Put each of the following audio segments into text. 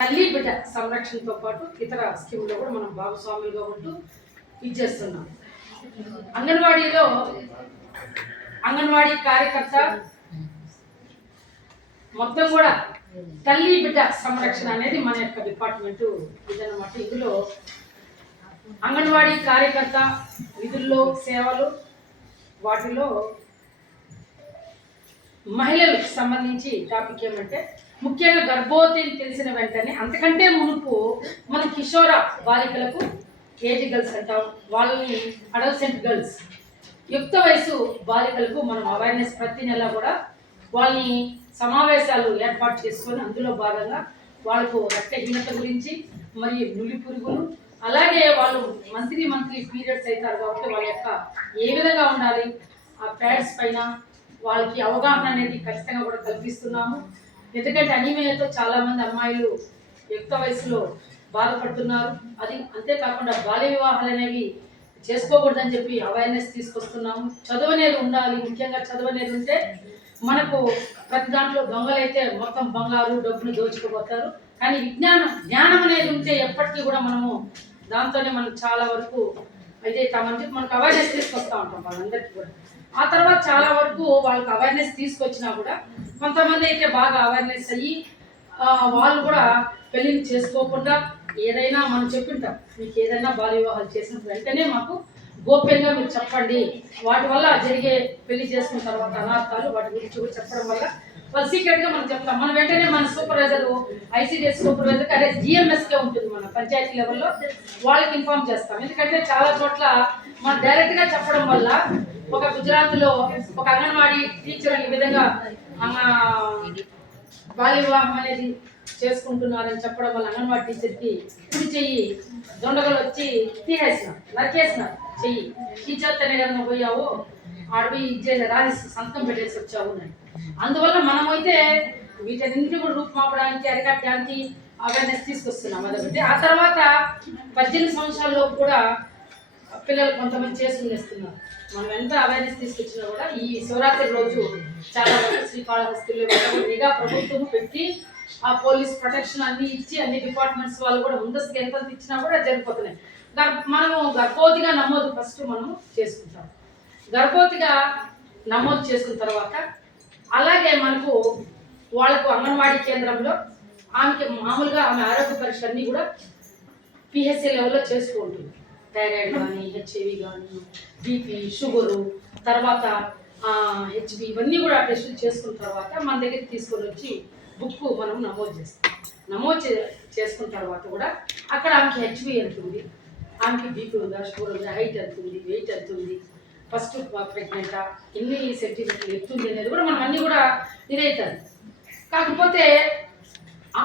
తల్లి బిడ్డ సంరక్షణతో పాటు ఇతర స్కీములో కూడా మనం భాగస్వాములుగా ఉంటూ ఇచ్చేస్తున్నాం. అంగన్వాడీలో అంగన్వాడీ కార్యకర్త మొత్తం కూడా తల్లి బిడ్డ సంరక్షణ అనేది మన యొక్క డిపార్ట్మెంట్ ఇదన్నమాట. ఇందులో అంగన్వాడీ కార్యకర్త విధుల్లో సేవలు వాటిలో మహిళలకు సంబంధించి టాపిక్ ఏమంటే ముఖ్యంగా గర్భవతి తెలిసిన వెంటనే అంతకంటే మునుపు మన కిషోర బాలికలకు ఏజ్ గర్ల్స్ అంటాం, వాళ్ళని అడల్సెంట్ గర్ల్స్ యుక్త వయసు బాలికలకు మనం అవేర్నెస్ ప్రతి నెల కూడా వాళ్ళని సమావేశాలు ఏర్పాటు చేసుకొని అందులో భాగంగా వాళ్ళకు రక్తహీనత గురించి మరియు నులి పురుగులు అలాగే వాళ్ళు మంత్లీ పీరియడ్స్ అవుతారు కాబట్టి వాళ్ళ యొక్క ఏ విధంగా ఉండాలి ఆ ప్యాడ్స్ పైన వాళ్ళకి అవగాహన అనేది ఖచ్చితంగా కూడా కల్పిస్తున్నాము. ఎందుకంటే అనీమియాతో చాలామంది అమ్మాయిలు యుక్త వయసులో బాధపడుతున్నారు. అది అంతేకాకుండా బాల్య వివాహాలు అనేవి చేసుకోకూడదని చెప్పి అవేర్నెస్ తీసుకొస్తున్నాము. చదువు అనేది ఉండాలి, ముఖ్యంగా చదువు అనేది ఉంటే మనకు ప్రతి దాంట్లో దొంగలైతే మొత్తం బంగారు డబ్బును దోచుకుపోతారు. కానీ జ్ఞానం అనేది ఉంటే ఎప్పటికీ కూడా మనము దాంతోనే మనం చాలా వరకు ఇదైతామని చెప్పి మనకు అవేర్నెస్ తీసుకొస్తూ ఉంటాం వాళ్ళందరికీ కూడా. ఆ తర్వాత చాలా వరకు వాళ్ళకి అవేర్నెస్ తీసుకొచ్చినా కూడా కొంతమంది అయితే బాగా అవేర్నెస్ అయ్యి వాళ్ళు కూడా పెళ్ళిని చేసుకోకుండా ఏదైనా మనం చెప్పింటాం, మీకు ఏదైనా బాల్య వివాహాలు చేసిన వెంటనే మాకు గోప్యంగా మీరు చెప్పండి, వాటి వల్ల జరిగే పెళ్లి చేసుకున్న తర్వాత అనార్థాలు వాటి గురించి కూడా చెప్పడం వల్ల వాళ్ళు సీక్రెట్గా మనం చెప్తాం. మనం వెంటనే మన సూపర్వైజర్ ఐసీడీఎస్ సూపర్వైజర్ అదే జిఎంఎస్కే ఉంటుంది మన పంచాయతీ లెవెల్లో వాళ్ళకి ఇన్ఫార్మ్ చేస్తాం. ఎందుకంటే చాలా చోట్ల మనం డైరెక్ట్గా చెప్పడం వల్ల ఒక గుజరాత్లో ఒక అంగన్వాడీ టీచర్ ఈ విధంగా బాల్య వివాహం అనేది చేసుకుంటున్నారని చెప్పడం వల్ల అంగన్వాడీ టీచర్కి కుడి చెయ్యి దొండగలు వచ్చి నరికేసినారు చెయ్యి. టీచర్ తనే కదా పోయావు ఆడవి ఇచ్చేసి రాసి సంతకం పెట్టేసి వచ్చావు అని. అందువల్ల మనమైతే వీటన్నింటినీ కూడా రూపుమాపడానికి అరికట్టడానికి అవేర్నెస్ తీసుకొస్తున్నాం. అదొకటి. ఆ తర్వాత 18 సంవత్సరాల్లో కూడా పిల్లలు కొంతమంది చేసుకునేస్తున్నారు. మనం ఎంత అవేర్నెస్ తీసుకొచ్చినా కూడా ఈ శివరాత్రి రోజు చాలా వరకు శ్రీకాళహస్తిలో నిఘా ప్రభుత్వం పెట్టి ఆ పోలీస్ ప్రొటెక్షన్ అన్ని ఇచ్చి అన్ని డిపార్ట్మెంట్స్ వాళ్ళు కూడా ముందస్తుగా ఎంత ఇచ్చినా కూడా జరిగిపోతున్నాయి. మనము గర్భవతిగా నమోదు ఫస్ట్ మనము చేసుకుంటాం. గర్భవతిగా నమోదు చేసుకున్న తర్వాత అలాగే మనకు వాళ్ళకు అంగన్వాడీ కేంద్రంలో ఆమెకి మామూలుగా ఆమె ఆరోగ్య పరీక్ష అన్నీ కూడా పిహెచ్సి లెవెల్లో చేసుకుంటుంది. థైరాయిడ్ కానీ హెచ్ఐవి కానీ బీపీ షుగరు తర్వాత హెచ్బి ఇవన్నీ కూడా టెస్టులు చేసుకున్న తర్వాత మన దగ్గరికి తీసుకొని వచ్చి బుక్ మనం నమోదు చేస్తాం. నమోదు చేసుకున్న తర్వాత కూడా అక్కడ ఆమెకి హెచ్బి ఎంత ఉంది, ఆమెకి బీపీ ఉందా, షుగర్ ఉందా, హైట్ ఎంత ఉంది, వెయిట్ ఎంత ఉంది, ఫస్ట్ ప్రెగ్నెంటా, ఎన్ని సెంటీమీటర్లు ఎత్తుంది అనేది కూడా మనం అన్నీ కూడా ఇదవుతుంది. కాకపోతే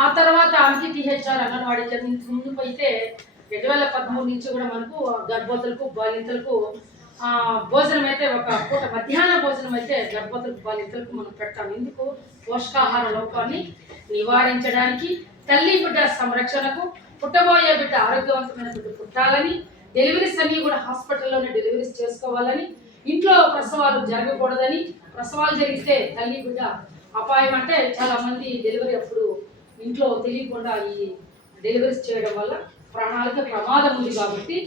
ఆ తర్వాత ఆమెకి టీహెచ్ఆర్ అంగన్వాడీ ముందుకు అయితే 2013 నుంచి కూడా మనకు గర్భవతులకు బాలింతలకు భోజనం అయితే ఒక పూట మధ్యాహ్న భోజనం అయితే గర్భవతులకు బాలింతలకు మనం పెడతాం. ఎందుకు? పోషకాహార లోపాన్ని నివారించడానికి, తల్లి బిడ్డ సంరక్షణకు, పుట్టబోయే బిడ్డ ఆరోగ్యవంతమైన బిడ్డ పుట్టాలని, డెలివరీస్ అన్నీ కూడా హాస్పిటల్లోనే డెలివరీస్ చేసుకోవాలని, ఇంట్లో ప్రసవాలు జరగకూడదని, ప్రసవాలు జరిగితే తల్లి బిడ్డ అపాయం అంటే చాలా మంది డెలివరీ అప్పుడు ఇంట్లో తెలియకుండా ఈ డెలివరీస్ చేయడం వల్ల ప్రాణాలకి ప్రమాదం ఉంది కాబట్టి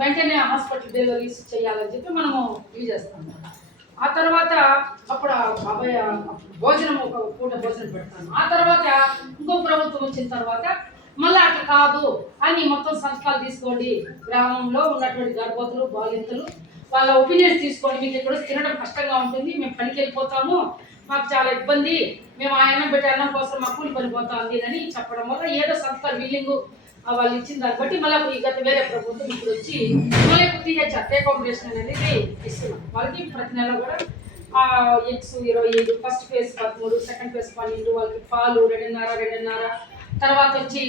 వెంటనే హాస్పిటల్ డెలివరీస్ చేయాలని చెప్పి మనము ఇవి చేస్తాము. ఆ తర్వాత అప్పుడు భోజనం ఒక పూట భోజనం పెడతాను. ఆ తర్వాత ఇంకో ప్రభుత్వం వచ్చిన తర్వాత మళ్ళీ అట్లా కాదు అని మొత్తం సంతకాలు తీసుకోండి, గ్రామంలో ఉన్నటువంటి గర్భవతులు బాలింతలు వాళ్ళ ఒపీనియన్స్ తీసుకోండి, మీకు ఇక్కడ తినడం కష్టంగా ఉంటుంది, మేము పనికి వెళ్ళిపోతాము, మాకు చాలా ఇబ్బంది, మేము ఆయన పెట్టి అన్నం కోసం మా కూలి పనిపోతుంది అని చెప్పడం వల్ల ఏదో సంతకాలు వీలింగ్ వాళ్ళు ఇచ్చిన దాన్ని బట్టి మళ్ళీ గత వేరే ప్రభుత్వం ఇప్పుడు వచ్చి మళ్ళీ టీహెచ్ఆర్ టేక్ ఆపరేషన్ అనేది ఇస్తున్నాం. వాళ్ళకి ప్రతి నెల కూడా eggs 25, first phase 13, second phase 12, వాళ్ళకి పాలు 2.5 తర్వాత వచ్చి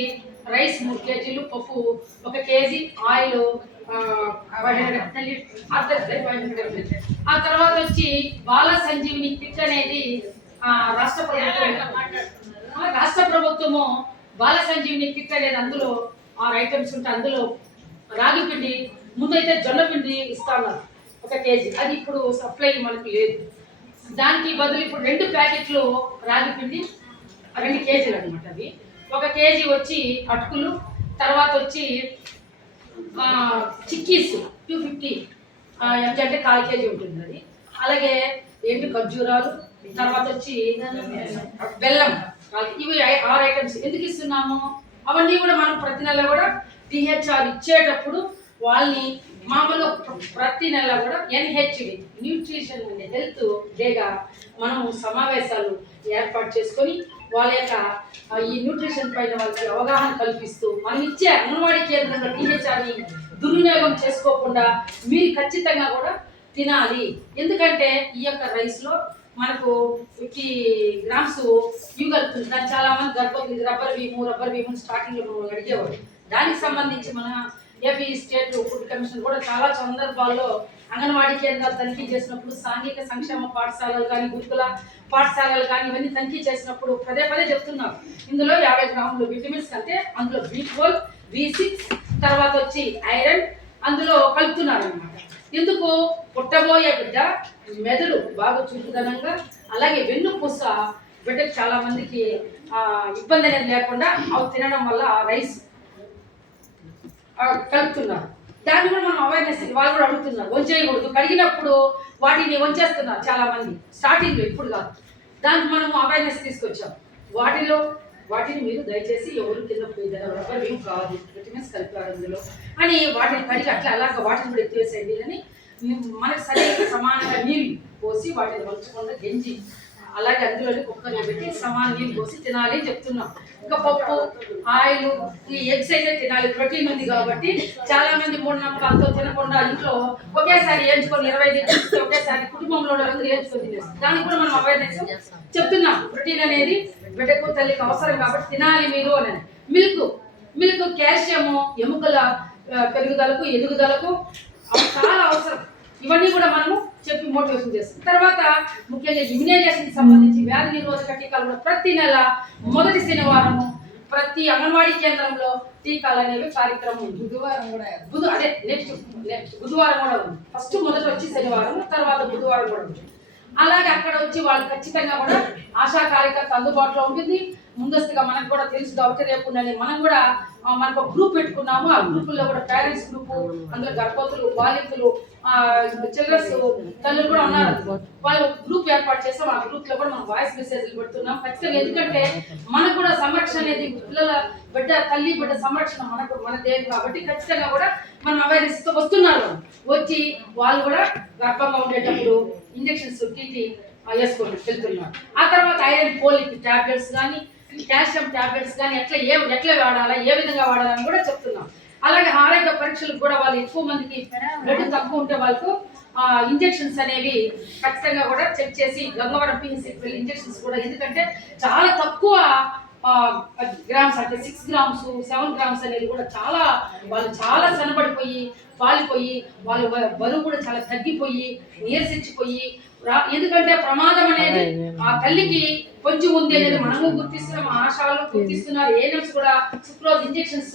రైస్ 3 కేజీలు, పప్పు 1 కేజీ, ఆయిల్ 500 ఆ తర్వాత వచ్చి బాల సంజీవిని కిట్ అనేది రాష్ట్ర ప్రభుత్వము బాల సంజీవిని కిట్ అనేది అందులో 6 ఐటమ్స్ ఉంటాయి. అందులో రాగి పిండి ముందైతే జొన్న పిండి ఇస్తాను 1 కేజీ, అది ఇప్పుడు సప్లై మనకు లేదు. దానికి బదులు ఇప్పుడు 2 ప్యాకెట్లు రాగి పిండి 2 కేజీలు అనమాట. అవి 1 కేజీ వచ్చి అటుకులు, తర్వాత వచ్చి చిక్కీస్ 250 ఎంత అంటే 1/4 కేజీ ఉంటుంది అది. అలాగే ఎండు ఖర్జూరాలు, తర్వాత వచ్చి బెల్లం. ఇవి 6 ఐటమ్స్ ఎందుకు ఇస్తున్నాము? అవన్నీ కూడా మనం ప్రతి నెల కూడా డిహెచ్ఆర్ ఇచ్చేటప్పుడు వాళ్ళని మామూలుగా ప్రతి నెల కూడా NHD న్యూట్రిషన్ అండ్ హెల్త్ డేగా మనం సమావేశాలు ఏర్పాటు చేసుకొని వాళ్ళ యొక్క ఈ న్యూట్రిషన్ పైన వాళ్ళకి అవగాహన కల్పిస్తూ మనం ఇచ్చే అంగన్వాడీ కేంద్రంలో డిహెచ్ఆర్ని దుర్వినియోగం చేసుకోకుండా మీరు ఖచ్చితంగా కూడా తినాలి. ఎందుకంటే ఈ యొక్క రైస్లో మనకు 50 గ్రామ్స్ ఇవి కలుపుతుంది. చాలా మంది గర్భవతి రబ్బర్ బీము స్టార్టింగ్లో అడిగేవారు. దానికి సంబంధించి మన ఏపీ స్టేట్ ఫుడ్ కమిషన్ కూడా చాలా సందర్భాల్లో అంగన్వాడీ కేంద్రాలు తనిఖీ చేసినప్పుడు, సాంఘిక సంక్షేమ పాఠశాలలు కానీ, గురుకుల పాఠశాలలు కానీ ఇవన్నీ తనిఖీ చేసినప్పుడు పదే చెప్తున్నారు, ఇందులో 50 గ్రాములు విటమిన్స్ అంటే అందులో B12, B6, తర్వాత వచ్చి ఐరన్ అందులో కలుపుతున్నారు అన్నమాట. ఎందుకు? పుట్టబోయే బిడ్డ మెదడు బాగా చురుకుదనంగా, అలాగే వెన్నుపూస బిడ్డకు చాలా మందికి ఇబ్బంది అనేది లేకుండా అవి తినడం వల్ల రైస్ కలుపుతున్నారు. దాన్ని కూడా మనం అవేర్నెస్ వాళ్ళు కూడా అడుగుతున్నారు. వంచేయకూడదు, కడిగినప్పుడు వాటిని వంచేస్తున్నారు చాలా మంది స్టార్టింగ్లో, ఇప్పుడు కాదు. దానికి మనం అవేర్నెస్ తీసుకొచ్చాం. వాటిని మీరు దయచేసి ఎవరు కింద రబ్బర్ ఏం కాదు, విటమిన్స్ కలిపారు అందులో అని వాటిని కడిగి అలాగ వాటిని కూడా ఎత్తివేసేయండి అని మనకు సమానంగా నీళ్ళు పోసి వాటిని వంచకుండా గెంజి అలాగే అందులోని కుక్కర్లో పెట్టి సమాన నీళ్ళు పోసి తినాలి అని చెప్తున్నాం. ఇంకా పప్పు, ఆయిల్, ఈ ఎగ్స్ అయితే తినాలి, ప్రోటీన్ ఉంది కాబట్టి. చాలా మంది మూఢనమ్మకాలతో తినకుండా ఇంట్లో ఒకేసారి వేయించుకొని 25 ఒకేసారి కుటుంబంలో అందరూ వేయించుకొని తినేస్తారు. దానికి కూడా మనం అవేర్నెస్ చెప్తున్నాం. ప్రోటీన్ అనేది బిడ్డకు తల్లికి అవసరం కాబట్టి తినాలి మీరు అని. మిల్క్ కాల్షియము ఎముకల పెరుగుదలకు ఎదుగుదలకు చాలా అవసరం. ఇవన్నీ కూడా మనము చెప్పి మోటివేషన్ చేస్తాం. తర్వాత ముఖ్యంగా ఇమ్యునైజేషన్ సంబంధించి వ్యాధి నిరోధక టీకాలు కూడా ప్రతి నెల మొదటి శనివారము ప్రతి అంగన్వాడీ కేంద్రంలో టీకాలు అనేవి కార్యక్రమం ఉంది. బుధవారం కూడా నెక్స్ట్ బుధవారం కూడా ఉంది. ఫస్ట్ మొదట వచ్చి శనివారం, తర్వాత బుధవారం కూడా ఉంది. అలాగే అక్కడ వచ్చి వాళ్ళు ఖచ్చితంగా కూడా ఆశా కార్యకర్త అందుబాటులో ఉంటుంది. ముందస్తుగా మనకు కూడా తెలుసు కాబట్టి రేపు మనం కూడా మనకు గ్రూప్ పెట్టుకున్నాము. ఆ గ్రూపుల్లో కూడా పేరెంట్స్ గ్రూపు, అందులో గర్భవతులు, బాలికలు, చిల్డ్రన్స్ తల్లులు కూడా ఉన్నారు. వాళ్ళు గ్రూప్ ఏర్పాటు చేస్తాం. ఆ గ్రూప్ లో కూడా మనం వాయిస్ మెసేజ్లు పెడుతున్నాం ఖచ్చితంగా. ఎందుకంటే మనకు కూడా సంరక్షణ అనేది పిల్లల తల్లి బిడ్డ సంరక్షణ మన దేవి కాబట్టి ఖచ్చితంగా కూడా మనం అవేర్నెస్ తో వస్తున్నారు. వచ్చి వాళ్ళు కూడా గర్భంగా ఉండేటప్పుడు ఇంజెక్షన్స్ టీటీ వేసుకొని వెళ్తున్నారు. ఆ తర్వాత ఐరన్ ఫోలిక్ టాబ్లెట్స్ కానీ, కాల్షియం టాబ్లెట్స్ కానీ ఎట్లా వాడాలా, ఏ విధంగా వాడాలని కూడా చెప్తున్నాం. అలాగే ఆరోగ్య పరీక్షలకు కూడా వాళ్ళు ఎక్కువ మందికి బ్లడ్ తక్కువ ఉంటే వాళ్ళకు ఇంజెక్షన్స్ అనేవి ఖచ్చితంగా కూడా చెక్ చేసి గంగవరం PHCకి వెళ్ళి ఇంజెక్షన్స్ కూడా, ఎందుకంటే చాలా తక్కువ గ్రామ్స్ అంటే 6 గ్రామ్స్ 7 గ్రామ్స్ అనేది కూడా వాళ్ళు చాలా సన్నబడిపోయి పాలిపోయి వాళ్ళు బరువు కూడా చాలా తగ్గిపోయి నీరసించిపోయి, ఎందుకంటే ప్రమాదం అనేది ఆ తల్లికి కొంచెం ఉంది అనేది మనము గుర్తిస్తున్నాం, ఆశాలు గుర్తిస్తున్నారు. ఏఎన్ఎంస్ కూడా సుక్రోజ్ ఇంజెక్షన్స్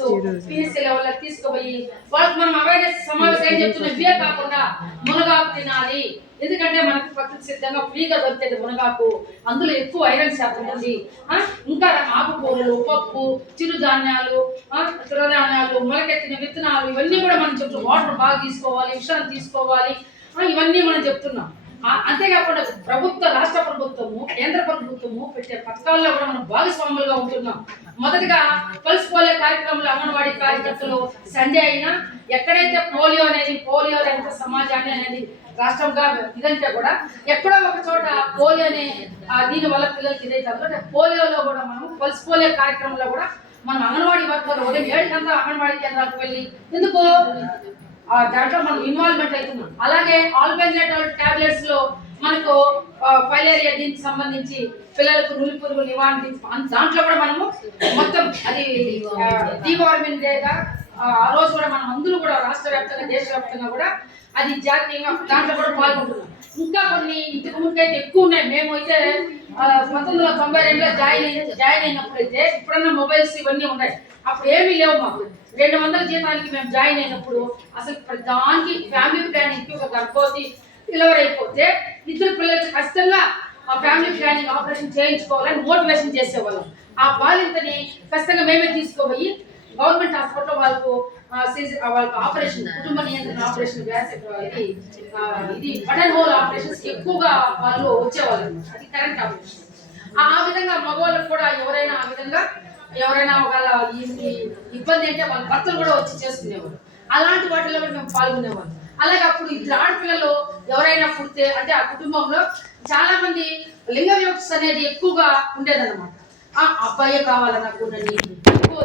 PHC లెవెల్ తీసుకుపోయి వాళ్ళకి మనం అవేర్నెస్ సమావేశం ఏం చెప్తున్నాం, ఇవే కాకుండా మునగాకు తినాలి. ఎందుకంటే మనకు ప్రకృతి సిద్ధంగా ఫ్రీగా దొరికేది మునగాకు, అందులో ఎక్కువ ఐరన్ శాతం ఉంది. ఇంకా ఆకుకూరలు, పప్పు, చిరుధాన్యాలు, తృణధాన్యాలు, మొలకెత్తిన విత్తనాలు ఇవన్నీ కూడా మనం చెప్తున్నాం. వాటర్ బాగా తీసుకోవాలి, విషయాన్ని తీసుకోవాలి, ఇవన్నీ మనం చెప్తున్నాం. అంతేకాకుండా రాష్ట్ర ప్రభుత్వము, కేంద్ర ప్రభుత్వము పెట్టే పథకాల్లో కూడా మనం భాగస్వాములుగా ఉంటున్నాం. మొదటిగా పల్స్ పోలియో కార్యక్రమంలో అంగన్వాడీ కార్యకర్తలు సండే అయినా ఎక్కడైతే పోలియో రహిత సమాజాన్ని అనేది రాష్ట్రంగా ఇదంటే కూడా ఎక్కడో ఒక చోట పోలియోని దీని వల్ల పిల్లలకి ఇదైతే పోలియోలో కూడా మనం పల్స్ పోలియో కార్యక్రమంలో కూడా మనం అంగన్వాడీ వర్గాలు ఉదయం 7 గంటల అంగన్వాడీ కేంద్రాలకు వెళ్ళి ఎందుకు దాంట్లో మనం ఇన్వాల్వ్మెంట్ అవుతున్నాం. అలాగే ఆల్బెంజాటోల్ టాబ్లెట్స్ లో మనకు ఫైలేరియా దీనికి సంబంధించి పిల్లలకు నులి పురుగు నివారణ దాంట్లో కూడా మనము మొత్తం అది డీవార్మింగ్ డేగా ఆ రోజు కూడా మనం అందరూ కూడా రాష్ట్ర వ్యాప్తంగా దేశవ్యాప్తంగా కూడా అది జాతీయంగా దాంట్లో కూడా పాల్గొంటున్నాం. ఇంకా కొన్ని ఇంతకు ముందు అయితే ఎక్కువ ఉన్నాయి. మేము అయితే 1992లో జాయిన్ అయినప్పుడు అయితే ఇప్పుడన్నా మొబైల్స్ ఇవన్నీ ఉన్నాయి, అప్పుడు ఏమీ లేవు. మాకు 200 జీతానికి మేము జాయిన్ అయినప్పుడు అసలు దానికి ఫ్యామిలీ ప్లానింగ్కి ఒక గర్భవతి డెలివరీ అయిపోతే 2 పిల్లలకి ఖచ్చితంగా ఆ ఫ్యామిలీ ప్లానింగ్ ఆపరేషన్ చేయించుకోవాలని మోటివేషన్ చేసేవాళ్ళం. ఆ బాలింతని ఖచ్చితంగా మేమే తీసుకోపోయి గవర్నమెంట్ హాస్పిటల్లో వాళ్ళకు వాళ్ళకి ఆపరేషన్, కుటుంబ నియంత్రణ ఆపరేషన్, ఇది బటన్ హోల్ ఆపరేషన్స్ ఎక్కువగా వాళ్ళు వచ్చేవాళ్ళు అన్నమాట. అది కరెంట్ ఆపరేషన్. ఆ విధంగా మగవాళ్ళకు కూడా ఎవరైనా ఒకవేళ ఈ ఇబ్బంది అంటే వాళ్ళ భర్తలు కూడా వచ్చి చేసుకునేవారు. అలాంటి వాటిలో కూడా మేము పాల్గొనేవాళ్ళం. అలాగే అప్పుడు ఇద్దరు ఆడపిల్లలు ఎవరైనా పుడితే అంటే ఆ కుటుంబంలో చాలా మంది లింగ వివక్ష అనేది ఎక్కువగా ఉండేదన్నమాట. ఆ అబ్బాయే కావాలన్నా కూడా ఎక్కువ